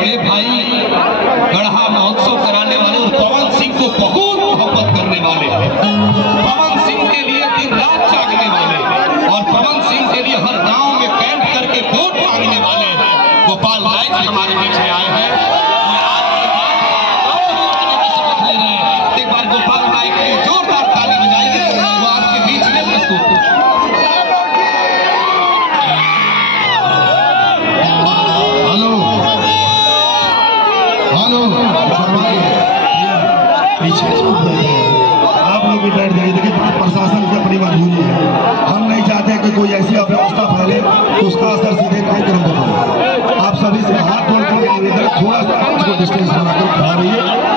बड़े भाई गढ़ा महोत्सव कराने वाले और पवन सिंह को बहुत मोहब्बत करने वाले, पवन सिंह के लिए दिन रात जागने वाले और पवन सिंह के लिए हर गांव में कैंप करके वोट मांगने वाले गोपाल राय जी हमारे बीच में आए हैं। एक बार गोपाल राय के लिए जोरदार ताली बजाइए, वो आपके बीच में प्रस्तुत। हेलो हेलो, पीछे आप लोग भी बैठ जाइए। देखिए प्रशासन की अपनी मजबूरी है, हम नहीं चाहते कि कोई ऐसी अव्यवस्था फैले तो उसका असर सीधे कार्यक्रम पर पड़े। आप सभी से हाथ जोड़कर निवेदन, थोड़ा सा डिस्टेंस बनाकर खड़ा रहिए।